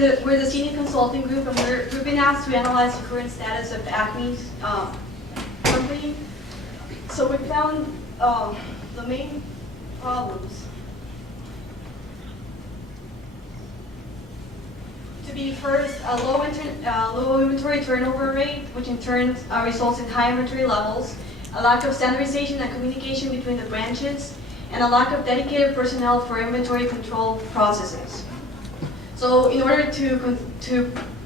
we're the senior consulting group, and we've been asked to analyze the current status of Acme's company. So we found the main problems to be first a low inventory turnover rate, which in turn results in high inventory levels, a lack of standardization and communication between the branches, and a lack of dedicated personnel for inventory control processes. So in order to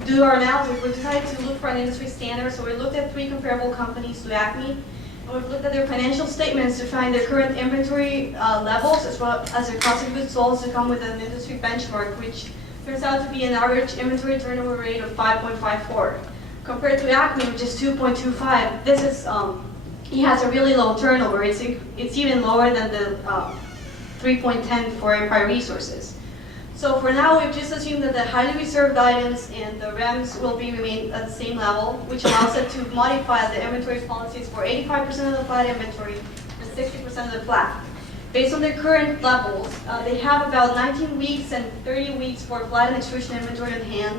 do our analysis, we decided to look for an industry standard. So we looked at 3 comparable companies to Acme, and we've looked at their financial statements to find their current inventory levels, as well as their cost of goods sold to come with an industry benchmark, which turns out to be an average inventory turnover rate of 5.54. Compared to Acme, which is 2.25, this is, he has a really low turnover. It's even lower than the 3.10 for Empire Resources. So for now, we've just assumed that the highly reserved items and the REMs will remain at the same level, which allows it to modify the inventory policies for 85% of the flat inventory and 60% of the flat. Based on their current levels, they have about 19 weeks and 30 weeks for flat and extrusion inventory on hand,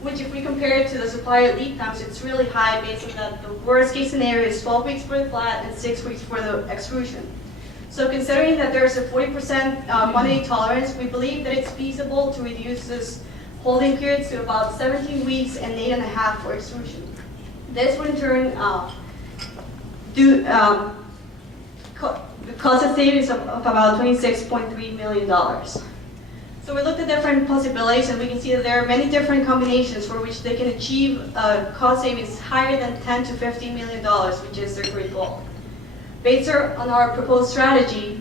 which if we compare it to the supplier lead times, it's really high based on that the worst case scenario is 12 weeks for the flat and 6 weeks for the extrusion. So considering that there's a 40% quantity tolerance, we believe that it's feasible to reduce this holding period to about 17 weeks and 8.5 for extrusion. This would in turn cause a savings of about $26.3 million. So we looked at different possibilities, and we can see that there are many different combinations for which they can achieve cost savings higher than $10 to $15 million, which is their current goal. Based on our proposed strategy,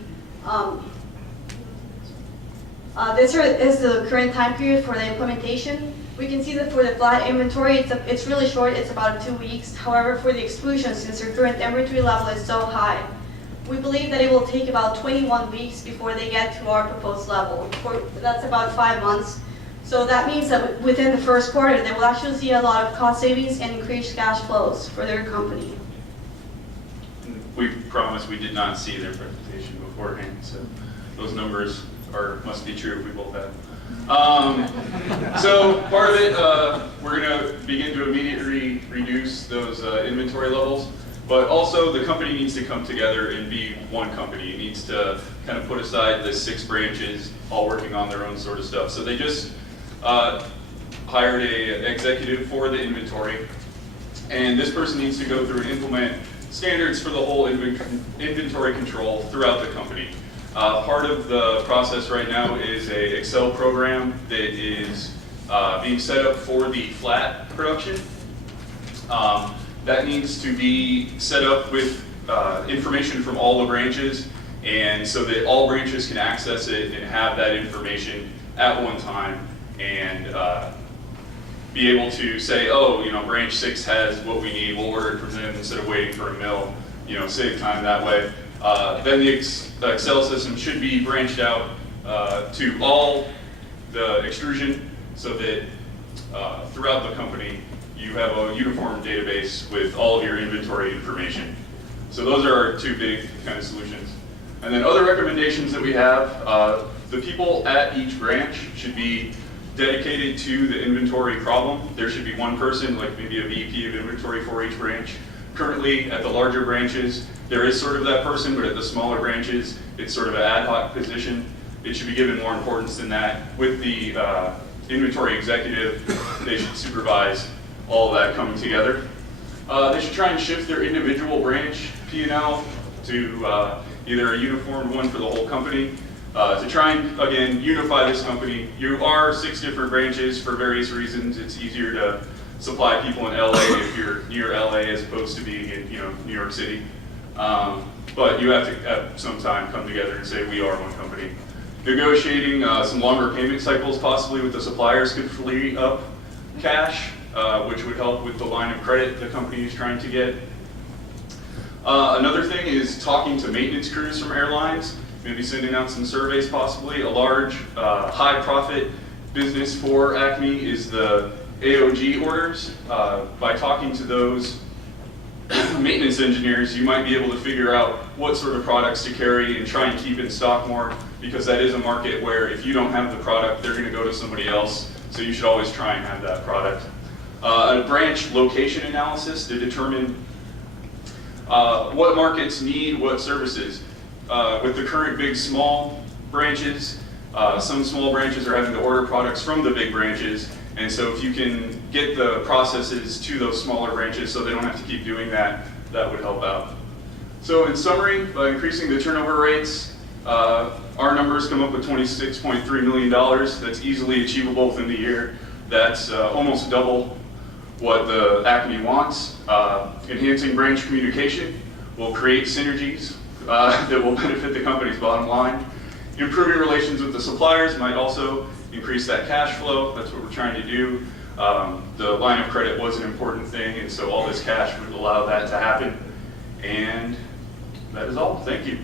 this is the current time period for the implementation. We can see that for the flat inventory, it's really short, it's about 2 weeks. However, for the extrusion, since their current inventory level is so high, we believe that it will take about 21 weeks before they get to our proposed level. That's about 5 months. So that means that within the first quarter, they will actually see a lot of cost savings and increased cash flows for their company. We promise we did not see their presentation beforehand, so those numbers must be true if we both have. So part of it, we're going to begin to immediately reduce those inventory levels, but also the company needs to come together and be one company. It needs to kind of put aside the 6 branches all working on their own sort of stuff. So they just hired an executive for the inventory, and this person needs to go through and implement standards for the whole inventory control throughout the company. Part of the process right now is an Excel program that is being set up for the flat production. That needs to be set up with information from all the branches, and so that all branches can access it and have that information at one time, and be able to say, oh, branch 6 has what we need, we'll order it from them instead of waiting for a mill, save time that way. Then the Excel system should be branched out to all the extrusion, so that throughout the company you have a uniform database with all of your inventory information. So those are our 2 big kind of solutions. And then other recommendations that we have, the people at each branch should be dedicated to the inventory problem. There should be one person, like maybe a VP of inventory for each branch. Currently, at the larger branches, there is sort of that person, but at the smaller branches, it's sort of an ad hoc position. It should be given more importance than that. With the inventory executive, they should supervise all of that coming together. They should try and shift their individual branch P&L to either a uniformed one for the whole company, to try and, again, unify this company. You are 6 different branches for various reasons. It's easier to supply people in LA if you're near LA as opposed to being in New York City. But you have to at some time come together and say we are one company. Negotiating some longer payment cycles possibly with the suppliers could free up cash, which would help with the line of credit the company is trying to get. Another thing is talking to maintenance crews from airlines, maybe sending out some surveys possibly. A large, high profit business for Acme is the AOG orders. By talking to those maintenance engineers, you might be able to figure out what sort of products to carry and try and keep in stock more, because that is a market where if you don't have the product, they're going to go to somebody else So you should always try and have that product. A branch location analysis to determine what markets need what services. With the current big small branches, some small branches are having to order products from the big branches, and so if you can get the processes to those smaller branches so they don't have to keep doing that, that would help out. So in summary, by increasing the turnover rates, our numbers come up with $26.3 million. That's easily achievable within the year. That's almost double what the ACME wants. Enhancing branch communication will create synergies that will benefit the company's bottom line. Improving relations with the suppliers might also increase that cash flow. That's what we're trying to do. The line of credit was an important thing, and so all this cash would allow that to happen. And that is all. Thank you.